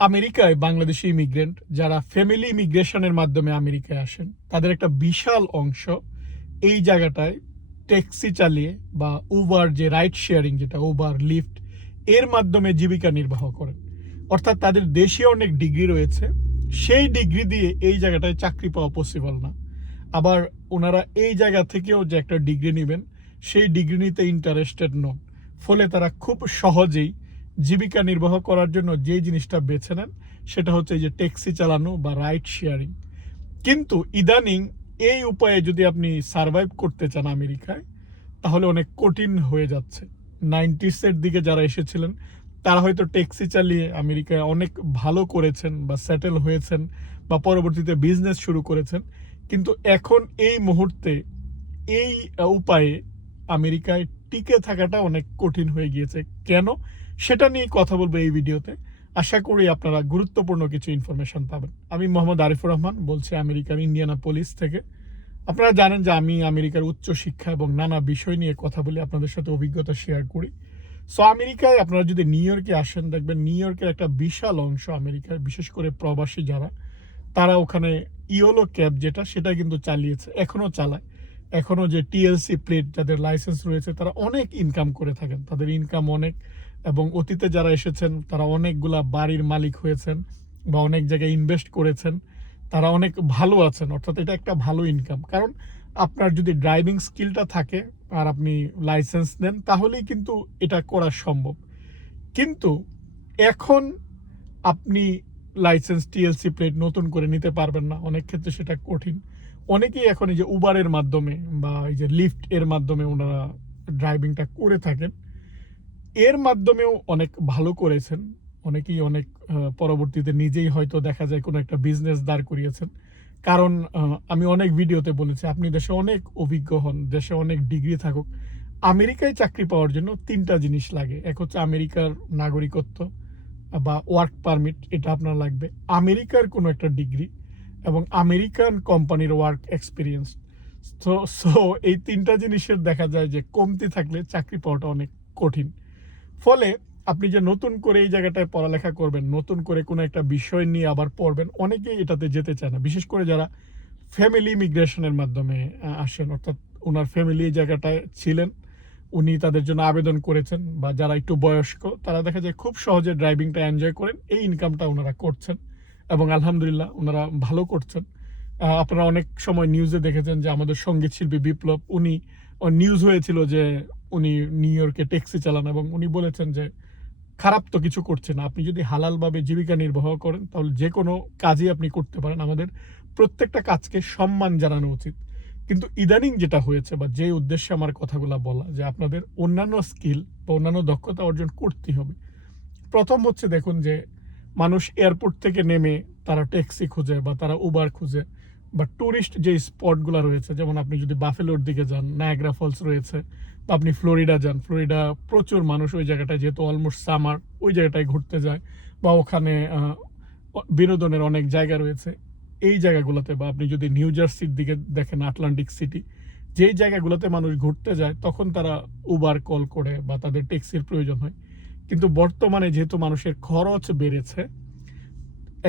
আমেরিকায় বাংলাদেশি ইমিগ্রেন্ট যারা ফ্যামিলি ইমিগ্রেশনের মাধ্যমে আমেরিকায় আসেন তাদের একটা বিশাল অংশ এই জায়গাটায় ট্যাক্সি চালিয়ে বা উবার, যে রাইড শেয়ারিং, যেটা উবার লিফট, এর মাধ্যমে জীবিকা নির্বাহ করেন। অর্থাৎ তাদের দেশে অনেক ডিগ্রি রয়েছে, সেই ডিগ্রি দিয়ে এই জায়গাটায় চাকরি পাওয়া পসিবল না। আবার ওনারা এই জায়গা থেকেও যে একটা ডিগ্রি নেবেন, সেই ডিগ্রি নিতে ইন্টারেস্টেড নন। ফলে তারা খুব সহজেই জীবিকা নির্বাহ করার জন্য যে জিনিসটা বেছে নেন সেটা হচ্ছে এই যে ট্যাক্সি চালানো বা রাইড শেয়ারিং। কিন্তু ইদানিং এই উপায়ে যদি আপনি সার্ভাইভ করতে চান আমেরিকায়, তাহলে অনেক কঠিন হয়ে যাচ্ছে। 90s-এর দিকে যারা এসেছিলেন তারা হয়তো ট্যাক্সি চালিয়ে আমেরিকায় অনেক ভালো করেছেন বা সেটেল হয়েছেন বা পরবর্তীতে বিজনেস শুরু করেছেন। কিন্তু এখন এই মুহূর্তে এই উপায়ে আমেরিকায় টিকে থাকাটা অনেক কঠিন হয়ে গিয়েছে। কেন? সেটা নিয়ে কথা বলবো এই ভিডিওতে। আশা করি আপনারা গুরুত্বপূর্ণ কিছু ইনফরমেশন পাবেন। আমি মোহাম্মদ আরিফুর রহমান বলছি আমেরিকার ইন্ডিয়ানাপোলিস থেকে। আপনারা জানেন যে আমি আমেরিকার উচ্চ শিক্ষা এবং নানা বিষয় নিয়ে কথা বলি, আপনাদের সাথে অভিজ্ঞতা শেয়ার করি। সো আমেরিকায় আপনারা যদি নিউ ইয়র্কে আসেন, দেখবেন নিউ ইয়র্কের একটা বিশাল অংশ আমেরিকায়, বিশেষ করে প্রবাসী যারা, তারা ওখানে ইয়োলো ক্যাব যেটা, সেটা কিন্তু চালিয়েছে, এখনও চালায়। এখনও যে টিএলসি প্লেট যাদের লাইসেন্স রয়েছে তারা অনেক ইনকাম করে থাকেন, তাদের ইনকাম অনেক। এবং অতীতে যারা এসেছেন তারা অনেকগুলা বাড়ির মালিক হয়েছেন বা অনেক জায়গায় ইনভেস্ট করেছেন, তারা অনেক ভালো আছেন। অর্থাৎ এটা একটা ভালো ইনকাম, কারণ আপনার যদি ড্রাইভিং স্কিলটা থাকে আর আপনি লাইসেন্স নেন তাহলেই কিন্তু এটা করা সম্ভব। কিন্তু এখন আপনি লাইসেন্স, টিএলসি প্লেট নতুন করে নিতে পারবেন না, অনেক ক্ষেত্রে সেটা কঠিন। অনেকেই এখন এই যে উবারের মাধ্যমে বা এই যে লিফট এর মাধ্যমে ওনারা ড্রাইভিংটা করে থাকেন, এর মাধ্যমেও অনেক ভালো করেছেন। অনেকেই অনেক পরবর্তীতে নিজেই হয়তো দেখা যায় কোনো একটা বিজনেস দাঁড় করিয়েছেন। কারণ আমি অনেক ভিডিওতে বলেছি, আপনি দেশে অনেক অভিজ্ঞ হন, দেশে অনেক ডিগ্রি থাকুক, আমেরিকায় চাকরি পাওয়ার জন্য ৩টা জিনিস লাগে। এক হচ্ছে আমেরিকার নাগরিকত্ব বা ওয়ার্ক পারমিট, এটা আপনার লাগবে, আমেরিকার কোনো একটা ডিগ্রি এবং আমেরিকান কোম্পানির ওয়ার্ক এক্সপিরিয়েন্স। তো সো এই ৩টা জিনিসের দেখা যায় যে কমতি থাকলে চাকরি পাওয়াটা অনেক কঠিন। ফলে আপনি যে নতুন করে এই জায়গাটায় পড়ালেখা করবেন, নতুন করে কোনো একটা বিষয় নিয়ে আবার পড়বেন, অনেকেই এটাতে যেতে চায় না। বিশেষ করে যারা ফ্যামিলি ইমিগ্রেশনের মাধ্যমে আসেন, অর্থাৎ ওনার ফ্যামিলি এই জায়গাটায় ছিলেন, উনি তাদের জন্য আবেদন করেছেন, বা যারা একটু বয়স্ক তারা দেখা যায় খুব সহজে ড্রাইভিংটা এনজয় করেন, এই ইনকামটা ওনারা করছেন এবং আলহামদুলিল্লাহ ওনারা ভালো করছেন। আপনারা অনেক সময় নিউজে দেখেছেন যে আমাদের সঙ্গীত শিল্পী বিপ্লব, উনি নিউজ হয়েছিল যে উনি নিউ ইয়র্কে ট্যাক্সি চালান এবং উনি বলেছেন যে খারাপ তো কিছু করছে না, আপনি যদি হালালভাবে জীবিকা নির্বাহ করেন তাহলে যে কোনো কাজই আপনি করতে পারেন, আমাদের প্রত্যেকটা কাজকে সম্মান জানানো উচিত। কিন্তু ইদানিং যেটা হয়েছে বা যে উদ্দেশ্যে আমার কথাগুলো বলা, যে আপনাদের অন্যান্য স্কিল বা অন্যান্য দক্ষতা অর্জন করতেই হবে। প্রথম হচ্ছে, দেখুন যে মানুষ এয়ারপোর্ট থেকে নেমে তারা ট্যাক্সি খুঁজে বা তারা উবার খুঁজে, বা ট্যুরিস্ট যে স্পটগুলো রয়েছে, যেমন আপনি যদি বাফেলোর দিকে যান, নায়াগ্রা ফলস রয়েছে, বা আপনি ফ্লোরিডা যান, ফ্লোরিডা প্রচুর মানুষ ওই জায়গাটায়, যেহেতু অলমোস্ট সামার, ওই জায়গাটায় ঘুরতে যায়, বা ওখানে বিনোদনের অনেক জায়গা রয়েছে এই জায়গাগুলোতে। বা আপনি যদি নিউ জার্সির দিকে দেখেন, আটলান্টিক সিটি, যেই জায়গাগুলোতে মানুষ ঘুরতে যায় তখন তারা উবার কল করে বা তাদের ট্যাক্সির প্রয়োজন হয়। কিন্তু বর্তমানে যেহেতু মানুষের খরচ বেড়েছে,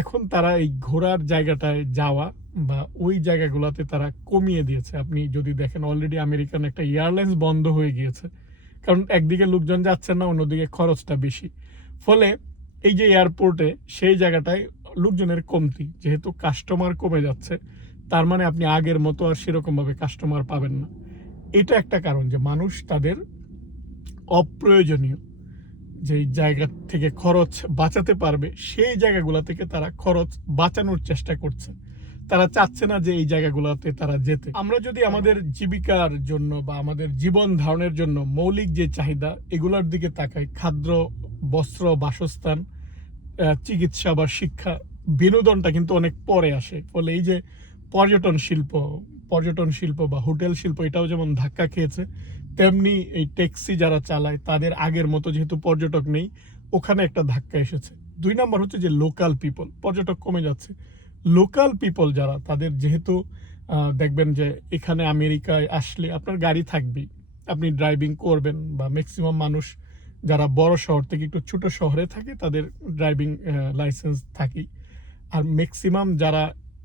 এখন তারা এই ঘোরার জায়গাটায় যাওয়া বা ওই জায়গাগুলোতে তারা কমিয়ে দিয়েছে। আপনি যদি দেখেন, অলরেডি আমেরিকান একটা এয়ারলাইন্স বন্ধ হয়ে গিয়েছে, কারণ একদিকে লোকজন যাচ্ছে না, অন্যদিকে খরচটা বেশি। ফলে এই যে এয়ারপোর্টে সেই জায়গাটায় লোকজনের কমতি, যেহেতু কাস্টমার কমে যাচ্ছে, তার মানে আপনি আগের মতো আর সেরকমভাবে কাস্টমার পাবেন না। এটা একটা কারণ যে মানুষ তাদের অপ্রয়োজনীয় যেই জায়গা থেকে খরচ বাঁচাতে পারবে সেই জায়গাগুলো থেকে তারা খরচ বাঁচানোর চেষ্টা করছে। তারা চাচ্ছে না যে এই জায়গাগুলোতে তারা যেতে। আমরা যদি আমাদের জীবিকার জন্য বা আমাদের জীবন ধারণের জন্য মৌলিক যে চাহিদা এগুলোর দিকে তাকাই, খাদ্য, বস্ত্র, বাসস্থান, চিকিৎসা বা শিক্ষা, বিনোদনটা কিন্তু অনেক পরে আসে। ফলে এই যে পর্যটন শিল্প বা হোটেল শিল্প, এটাও যেমন ধাক্কা খেয়েছে, তেমনি এই ট্যাক্সি যারা চালায় তাদের আগের মতো যেহেতু পর্যটক নেই, ওখানে একটা ধাক্কা এসেছে। 2 নম্বর হচ্ছে যে লোকাল পিপল, পর্যটক কমে যাচ্ছে। লোকাল পিপল যারা, তাদের যেহেতু দেখবেন যে এখানে আমেরিকায় আসলে আপনার গাড়ি থাকবেই, আপনি ড্রাইভিং করবেন, বা ম্যাক্সিমাম মানুষ যারা বড় শহর থেকে একটু ছোট শহরে থাকে তাদের ড্রাইভিং লাইসেন্স থাকেই। আর ম্যাক্সিমাম যারা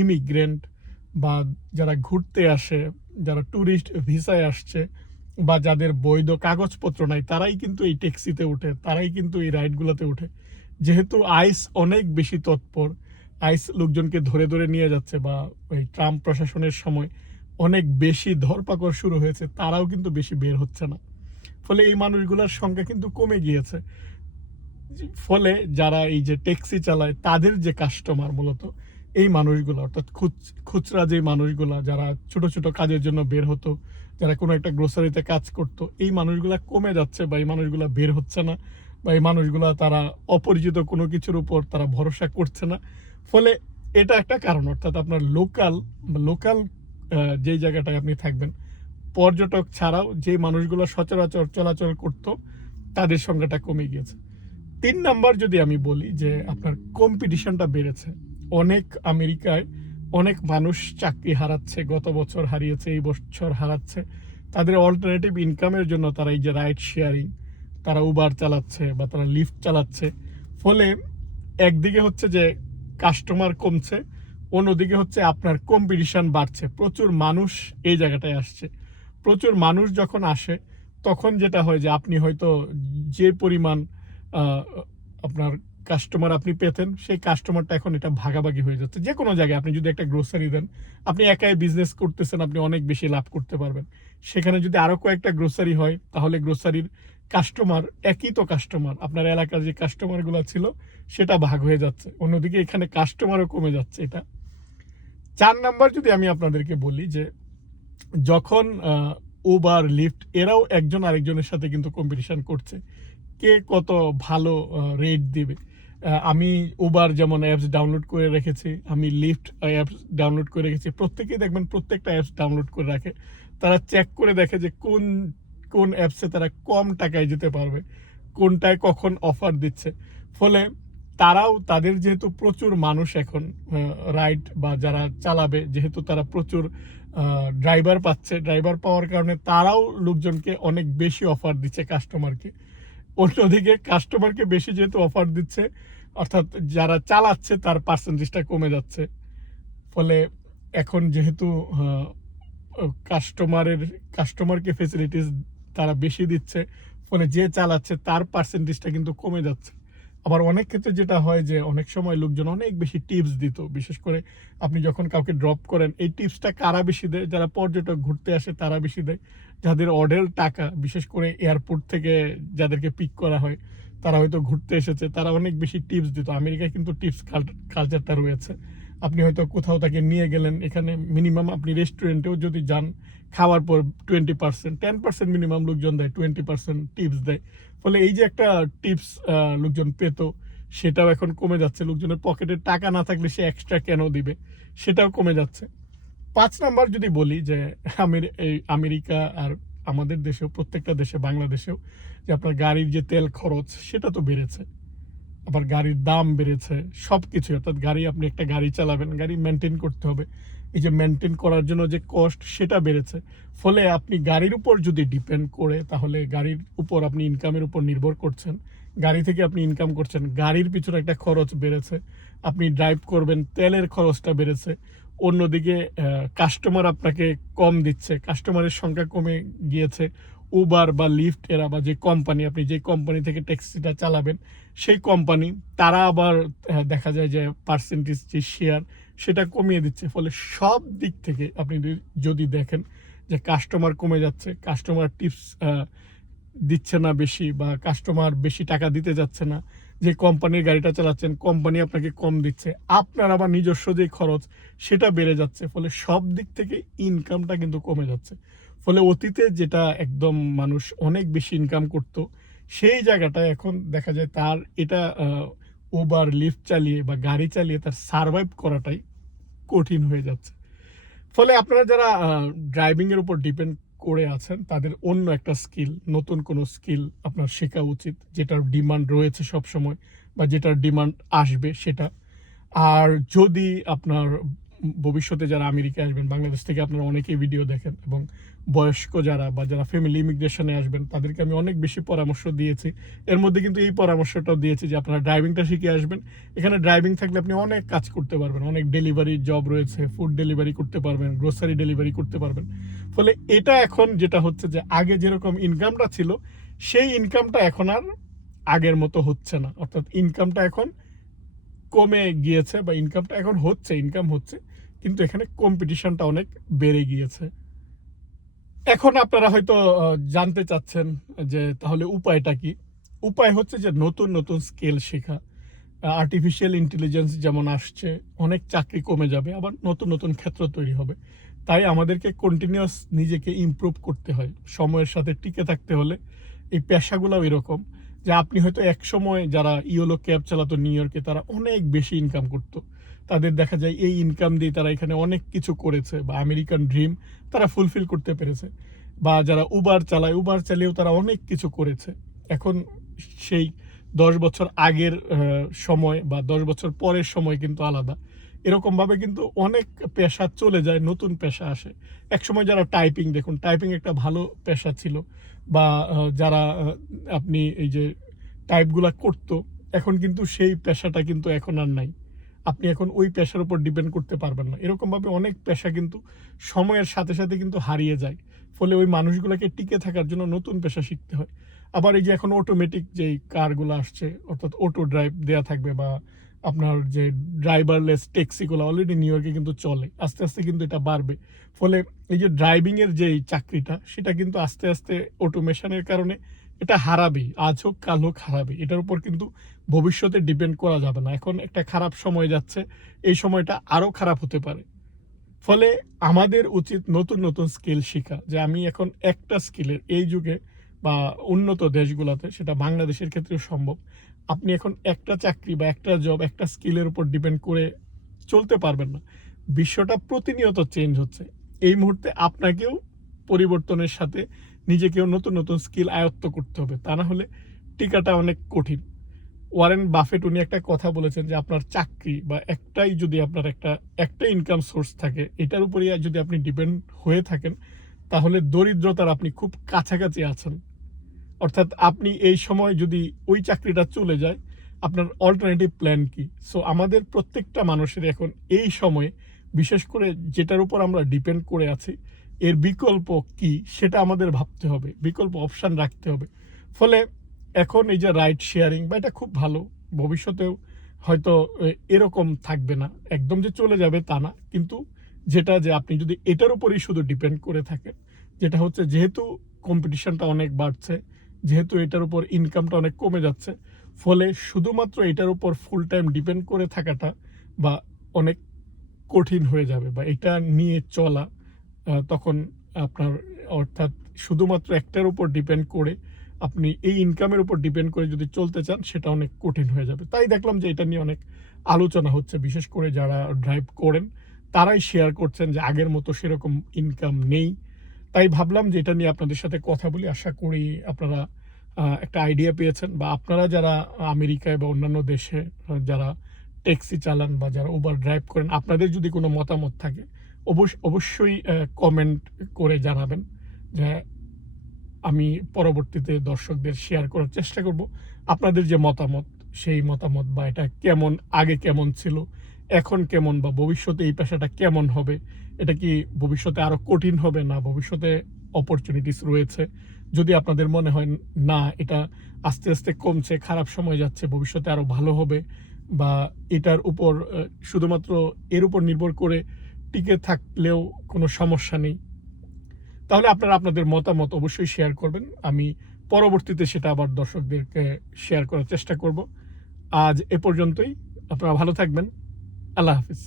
ইমিগ্রেন্ট বা যারা ঘুরতে আসে, যারা ট্যুরিস্ট ভিসায় আসছে বা যাদের বৈধ কাগজপত্র নাই, তারাই কিন্তু এই ট্যাক্সিতে ওঠে, তারাই কিন্তু এই রাইডগুলোতে ওঠে। যেহেতু আইস অনেক বেশি তৎপর, আইস লোকজনকে ধরে ধরে নিয়ে যাচ্ছে, বা ওই ট্রাম্প প্রশাসনের সময় অনেক বেশি ধরপাকড় শুরু হয়েছে, তারাও কিন্তু বেশি বের হচ্ছে না। ফলে এই মানুষগুলোর সংখ্যা কিন্তু কমে গিয়েছে। ফলে যারা এই যে ট্যাক্সি চালায় তাদের যে কাস্টমার মূলত এই মানুষগুলো, অর্থাৎ খুচরা যে মানুষগুলা যারা ছোট ছোট কাজের জন্য বের হতো, যারা কোনো একটা গ্রোসারিতে কাজ করতো, এই মানুষগুলা কমে যাচ্ছে, বা এই মানুষগুলা বের হচ্ছে না, বা এই মানুষগুলা তারা অপরিচিত কোনো কিছুর উপর তারা ভরসা করছে না। ফলে এটা একটা কারণ, অর্থাৎ আপনার লোকাল লোকাল যেই জায়গাটায় আপনি থাকবেন, পর্যটক ছাড়াও যে মানুষগুলো সচরাচর চলাচল করতো তাদের সংখ্যাটা কমে গিয়েছে। ৩ নাম্বার যদি আমি বলি যে আপনার কম্পিটিশনটা বেড়েছে। অনেক আমেরিকায় অনেক মানুষ চাকরি হারাচ্ছে, গত বছর হারিয়েছে, এই বছর হারাচ্ছে। তাদের অল্টারনেটিভ ইনকামের জন্য তারা এই যে রাইড শেয়ারিং, তারা উবার চালাচ্ছে বা তারা লিফট চালাচ্ছে। ফলে একদিকে হচ্ছে যে কাস্টমার কমছে, অন্যদিকে হচ্ছে আপনার কম্পিটিশন বাড়ছে। প্রচুর মানুষ এই জায়গাটায় আসছে। প্রচুর মানুষ যখন আসে তখন যেটা হয় যে আপনি হয়তো যে পরিমাণ আহ, আপনার কাস্টমার আপনি পেতেন, সেই কাস্টমারটা এখন এটা ভাগাভাগি হয়ে যাচ্ছে। যে কোনো জায়গায় আপনি যদি একটা গ্রোসারি দেন, আপনি একাই বিজনেস করতেছেন, আপনি অনেক বেশি লাভ করতে পারবেন। সেখানে যদি আরও কয়েকটা গ্রোসারি হয়, তাহলে গ্রোসারির কাস্টমার, একই তো কাস্টমার, আপনার এলাকার যে কাস্টমারগুলো ছিল সেটা ভাগ হয়ে যাচ্ছে। অন্যদিকে এখানে কাস্টমারও কমে যাচ্ছে। এটা ৪ নাম্বার যদি আমি আপনাদেরকে বলি যে যখন উবার লিফট এরাও একজন আরেকজনের সাথে কিন্তু কম্পিটিশন করছে, কে কত ভালো রেট দিবে। আমি উবার যেমন অ্যাপস ডাউনলোড করে রেখেছি, আমি লিফট অ্যাপস ডাউনলোড করে রেখেছি। প্রত্যেকেই দেখবেন প্রত্যেকটা অ্যাপস ডাউনলোড করে রাখে। তারা চেক করে দেখে যে কোন কোন অ্যাপসে তারা কম টাকায় যেতে পারবে, কোনটায় কখন অফার দিচ্ছে। ফলে তারাও, তাদের যেহেতু প্রচুর মানুষ এখন রাইড বা যারা চালাবে, যেহেতু তারা প্রচুর ড্রাইভার পাচ্ছে, ড্রাইভার পাওয়ার কারণে তারাও লোকজনকে অনেক বেশি অফার দিচ্ছে কাস্টমারকে। অন্যদিকে কাস্টমারকে বেশি যেহেতু অফার দিচ্ছে, অর্থাৎ যারা চালাচ্ছে তার পার্সেন্টেজটা কমে যাচ্ছে। ফলে এখন যেহেতু কাস্টমারকে ফেসিলিটিস তারা বেশি দিচ্ছে, ফলে যে চালাচ্ছে তার পার্সেন্টেজটা কিন্তু কমে যাচ্ছে। আবার অনেক ক্ষেত্রে যেটা হয় যে অনেক সময় লোকজন অনেক বেশি টিপস দিত, বিশেষ করে আপনি যখন কাউকে ড্রপ করেন, এই টিপসটা কারা বেশি দেয়? যারা পর্যটক ঘুরতে আসে তারা বেশি দেয়। যাদের অঢেল টাকা, বিশেষ করে এয়ারপোর্ট থেকে যাদেরকে পিক করা হয়, তারা হয়তো ঘুরতে এসেছে, তারা অনেক বেশি টিপস দিত। আমেরিকায় কিন্তু টিপস কালচারটা রয়েছে। আপনি হয়তো কোথাও তাকে নিয়ে গেলেন, এখানে মিনিমাম আপনি রেস্টুরেন্টেও যদি যান, খাওয়ার পর 20%, 10% মিনিমাম লোকজন দেয়, 20% টিপস দেয়। ফলে এই যে একটা টিপস লোকজন পেত, সেটাও এখন কমে যাচ্ছে। লোকজনের পকেটে টাকা না থাকলে সে এক্সট্রা কেন দিবে, সেটাও কমে যাচ্ছে। ৫ নাম্বার যদি বলি যে এই আমেরিকা আর আমাদের দেশেও, প্রত্যেকটা দেশে, বাংলাদেশেও, যে আপনার গাড়ির যে তেল খরচ সেটা তো বেড়েছে, আবার গাড়ির দাম বেড়েছে, সব কিছু। অর্থাৎ গাড়ি, আপনি একটা গাড়ি চালাবেন, গাড়ি মেনটেন করতে হবে, এই যে মেনটেন করার জন্য যে কস্ট সেটা বেড়েছে। ফলে আপনি গাড়ির উপর যদি ডিপেন্ড করে, তাহলে গাড়ির উপর আপনি ইনকামের উপর নির্ভর করছেন, গাড়ি থেকে আপনি ইনকাম করছেন, গাড়ির পিছনে একটা খরচ বেড়েছে, আপনি ড্রাইভ করবেন, তেলের খরচটা বেড়েছে। অন্যদিকে কাস্টমার আপনাকে কম দিচ্ছে, কাস্টমারের সংখ্যা কমে গিয়েছে। উবার বা লিফট এরা, বা যে কোম্পানি, আপনি যে কোম্পানি থেকে ট্যাক্সিটা চালাবেন, সেই কোম্পানি তারা আবার দেখা যায় যে পার্সেন্টেজ যে শেয়ার সেটা কমিয়ে দিচ্ছে। ফলে সব দিক থেকে আপনি যদি দেখেন যে কাস্টমার কমে যাচ্ছে, কাস্টমার টিপস দিচ্ছে না বেশি, বা কাস্টমার বেশি টাকা দিতে যাচ্ছে না, যে কোম্পানির গাড়িটা চালাচ্ছেন কোম্পানি আপনাকে কম দিচ্ছে, আপনার আবার নিজস্ব যে খরচ সেটা বেড়ে যাচ্ছে। ফলে সব দিক থেকে ইনকামটা কিন্তু কমে যাচ্ছে। ফলে অতীতে যেটা একদম মানুষ অনেক বেশি ইনকাম করতো, সেই জায়গাটায় এখন দেখা যায় তার এটা উবার লিফট চালিয়ে বা গাড়ি চালিয়ে তার সার্ভাইভ করাটাই কঠিন হয়ে যাচ্ছে। ফলে আপনারা যারা ড্রাইভিং এর উপর ডিপেন্ড করে আছেন, তাদের অন্য একটা স্কিল, নতুন কোনো স্কিল আপনার শেখা উচিত, যেটার ডিমান্ড রয়েছে সবসময়, বা যেটার ডিমান্ড আসবে সেটা। আর যদি আপনার ভবিষ্যতে যারা আমেরিকায় আসবেন, বাংলাদেশ থেকে আপনারা অনেকেই ভিডিও দেখেন, এবং বয়স্ক যারা বা যারা ফ্যামিলি ইমিগ্রেশনে আসবেন তাদেরকে আমি অনেক বেশি পরামর্শ দিয়েছি। এর মধ্যে কিন্তু এই পরামর্শটাও দিয়েছি যে আপনারা ড্রাইভিংটা শিখে আসবেন। এখানে ড্রাইভিং থাকলে আপনি অনেক কাজ করতে পারবেন, অনেক ডেলিভারি জব রয়েছে, ফুড ডেলিভারি করতে পারবেন, গ্রোসারি ডেলিভারি করতে পারবেন। ফলে এটা এখন যেটা হচ্ছে যে আগে যেরকম ইনকামটা ছিল সেই ইনকামটা এখন আর আগের মতো হচ্ছে না, অর্থাৎ ইনকামটা এখন কমে গিয়েছে, বা ইনকামটা এখন হচ্ছে, ইনকাম হচ্ছে, কিন্তু এখানে কম্পিটিশনটা অনেক বেড়ে গিয়েছে। এখন আপনারা হয়তো জানতে চাচ্ছেন যে তাহলে উপায়টা কি? উপায় হচ্ছে যে নতুন নতুন স্কিল শেখা। আর্টিফিশিয়াল ইন্টেলিজেন্স যেমন আসছে, অনেক চাকরি কমে যাবে, আবার নতুন নতুন ক্ষেত্র তৈরি হবে। তাই আমাদেরকে কন্টিনিউয়াস নিজেকে ইমপ্রুভ করতে হয়। সময়ের সাথে টিকে থাকতে হলে এই পেশাগুলোও এরকম যে আপনি হয়তো একসময় যারা ইয়েলো ক্যাব চালাতো নিউ ইয়র্কে, তারা অনেক বেশি ইনকাম করতো। তাদের দেখা যায় এই ইনকাম দিয়ে তারা এখানে অনেক কিছু করেছে, বা আমেরিকান ড্রিম তারা ফুলফিল করতে পেরেছে। বা যারা উবার চালায়, উবার চালিয়েও তারা অনেক কিছু করেছে। এখন সেই 10 বছর আগের সময় বা 10 বছর পরের সময় কিন্তু আলাদা। এরকমভাবে কিন্তু অনেক পেশা চলে যায়, নতুন পেশা আসে। একসময় যারা টাইপিং, দেখুন টাইপিং একটা ভালো পেশা ছিল, বা যারা আপনি এই যে টাইপগুলা করতো, এখন কিন্তু সেই পেশাটা কিন্তু এখন আর নাই। আপনি এখন ওই পেশার উপর ডিপেন্ড করতে পারবেন না। এরকমভাবে অনেক পেশা কিন্তু সময়ের সাথে সাথে কিন্তু হারিয়ে যায়। ফলে ওই মানুষগুলোকে টিকে থাকার জন্য নতুন পেশা শিখতে হয়। আবার এই যে এখন অটোমেটিক যেই কারগুলো আসছে, অর্থাৎ অটো ড্রাইভ দেয়া থাকবে, বা আপনার যে ড্রাইভারলেস ট্যাক্সিগুলো অলরেডি নিউ ইয়র্কে কিন্তু চলে। আস্তে আস্তে কিন্তু এটা বাড়বে। ফলে এই যে ড্রাইভিং এর যেই চাকরিটা, সেটা কিন্তু আস্তে আস্তে অটোমেশনের কারণে এটা হারাবেই। আজ হোক কাল হোক হারাবে। এটার উপর কিন্তু ভবিষ্যতে ডিপেন্ড করা যাবে না। এখন একটা খারাপ সময় যাচ্ছে, এই সময়টা আরো খারাপ হতে পারে। ফলে আমাদের উচিত নতুন নতুন স্কিল শেখা। যে আমি এখন একটা স্কিলের এই যুগে, বা উন্নত দেশগুলোতে, সেটা বাংলাদেশের ক্ষেত্রেও সম্ভব, আপনি এখন একটা চাকরি বা একটা জব, একটা স্কিলের উপর ডিপেন্ড করে চলতে পারবেন না। বিশ্বটা প্রতিনিয়ত চেঞ্জ হচ্ছে। এই মুহূর্তে আপনাকেও পরিবর্তনের সাথে নিজেকেও নতুন নতুন স্কিল আয়ত্ত করতে হবে, তা না হলে টিকাটা অনেক কঠিন। ওয়ারেন বাফেট উনি একটা কথা বলেছেন যে আপনার চাকরি বা একটাই যদি আপনার একটা ইনকাম সোর্স থাকে, এটার উপরেই যদি আপনি ডিপেন্ড হয়ে থাকেন, তাহলে দরিদ্রতার আপনি খুব কাছাকাছি আছেন। অর্থাৎ আপনি এই সময় যদি ওই চাকরিটা চলে যায়, আপনার অল্টারনেটিভ প্ল্যান কি? সো আমাদের প্রত্যেকটা মানুষের এখন এই সময়ে, বিশেষ করে যেটার উপর আমরা ডিপেন্ড করে আছি, এর বিকল্প কি সেটা আমাদের ভাবতে হবে, বিকল্প অপশান রাখতে হবে। ফলে এখন এই যে রাইড শেয়ারিং, বা এটা খুব ভালো, ভবিষ্যতেও হয়তো এরকম থাকবে না, একদম যে চলে যাবে তা না, কিন্তু যেটা যে আপনি যদি এটার উপরেই শুধু ডিপেন্ড করে থাকেন, যেটা হচ্ছে যেহেতু কম্পিটিশনটা অনেক বাড়ছে, যেহেতু এটার উপর ইনকামটা অনেক কমে যাচ্ছে, ফলে শুধুমাত্র এটার উপর ফুল টাইম ডিপেন্ড করে থাকাটা বা অনেক কঠিন হয়ে যাবে, বা এটা নিয়ে চলা তখন আপনার, অর্থাৎ শুধুমাত্র একটার উপর ডিপেন্ড করে আপনি এই ইনকামের উপর ডিপেন্ড করে যদি চলতে চান, সেটা অনেক কঠিন হয়ে যাবে। তাই দেখলাম যে এটা নিয়ে অনেক আলোচনা হচ্ছে, বিশেষ করে যারা ড্রাইভ করেন তারাই শেয়ার করছেন যে আগের মতো সেরকম ইনকাম নেই। তাই ভাবলাম যে এটা নিয়ে আপনাদের সাথে কথা বলি। আশা করি আপনারা একটা আইডিয়া পেয়েছেন, বা আপনারা যারা আমেরিকায় বা অন্যান্য দেশে যারা ট্যাক্সি চালান বা যারা উবার ড্রাইভ করেন, আপনাদের যদি কোনো মতামত থাকে অবশ্যই কমেন্ট করে জানাবেন, যে আমি পরবর্তীতে দর্শকদের শেয়ার করার চেষ্টা করব আপনাদের যে মতামত, সেই মতামত, বা এটা কেমন, আগে কেমন ছিল, এখন কেমন, বা ভবিষ্যতে এই পেশাটা কেমন হবে, এটা কি ভবিষ্যতে আরো কঠিন হবে, না ভবিষ্যতে অপরচুনিটিস রয়েছে। যদি আপনাদের মনে হয় না এটা আস্তে আস্তে কমছে, খারাপ সময় যাচ্ছে, ভবিষ্যতে আরো ভালো হবে, বা এটার উপর শুধুমাত্র এর উপর নির্ভর করে টিকে থাকলেও কোনো সমস্যা নেই, তাহলে আপনারা আপনাদের মতামত অবশ্যই শেয়ার করবেন। আমি পরবর্তীতে সেটা আবার দর্শকদেরকে শেয়ার করার চেষ্টা করব। আজ এ পর্যন্তই। আপনারা ভালো থাকবেন। আল্লাহ হাফিজ।